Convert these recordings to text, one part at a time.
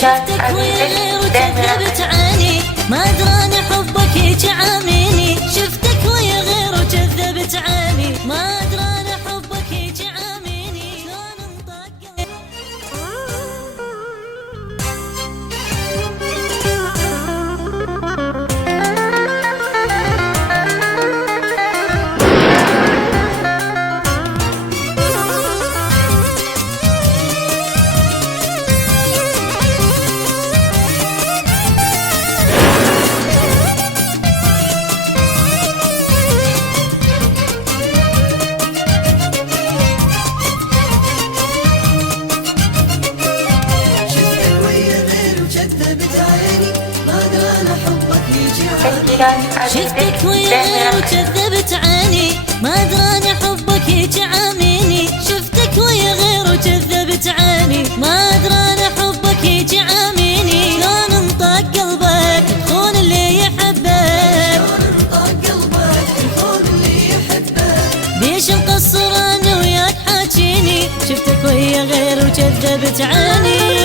شفتك ويا غير وكذبت عني، ما دراني حبك يجعميني. شفتك ويا غير وكذبت عني، ما دراني حبك يجعميني. شلون انطق شفتك ويا غير وكذبت عني، ما دراني حبك يجعميني. شفتك ويا غير وكذبت عني، ما دراني حبك يجعميني. شلون انطق قلبك تخون اللي يحبك، ليش مقصر انا وياك حاجيني. شفتك ويا غير وكذبت عني.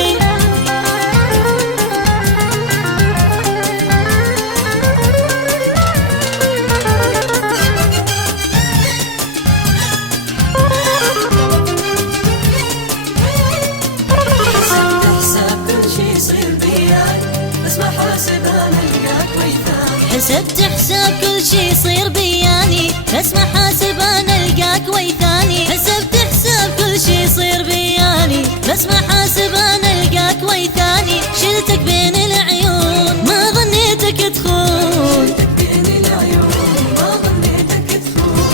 حسبت حساب كل شي يصير بياني، بس ما حاسب انا القاك ويثاني. حسبت حساب كل شي يصير بياني، بس ما حاسب انا القاك ويثاني. شلتك بين العيون ما ظنيتك تخون،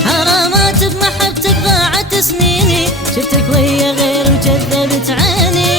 حرامات بمحبتك ضاعت سنيني. شفتك ويا غير وكذبت عني.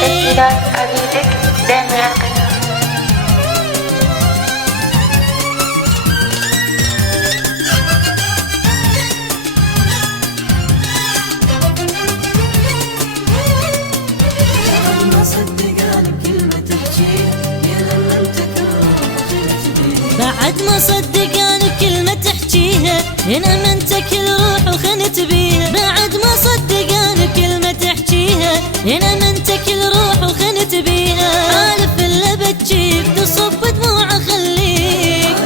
بعد ما صدقان بكلمة تحجيها، إن أمنتك الروح وخنت بيها. بعد ما صدقان بكلمة تحجيها، إن أمنتك الروح وخنت بيها. عارف اللي بتجيب تصب دموع خليك،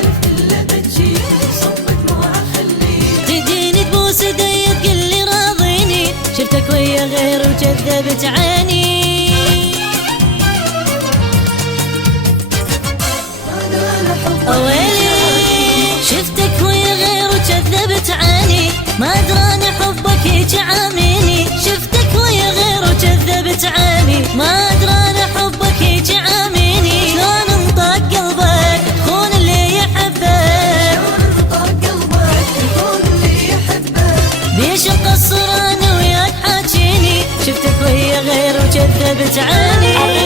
تجيني تبوس ايدي تقلي راضيني. شفتك ويا غير وكذبت عني. شفتك ويا غير وكذبت عني، ما دراني حبك يجعميني. شفتك ويا غير وكذبت عني، ما دراني حبك يجعميني. شلون انطق قلبك تخون اللي يحبك، ليش مقصر انا وياك حاجيني. شفتك ويا غير وكذبت عني.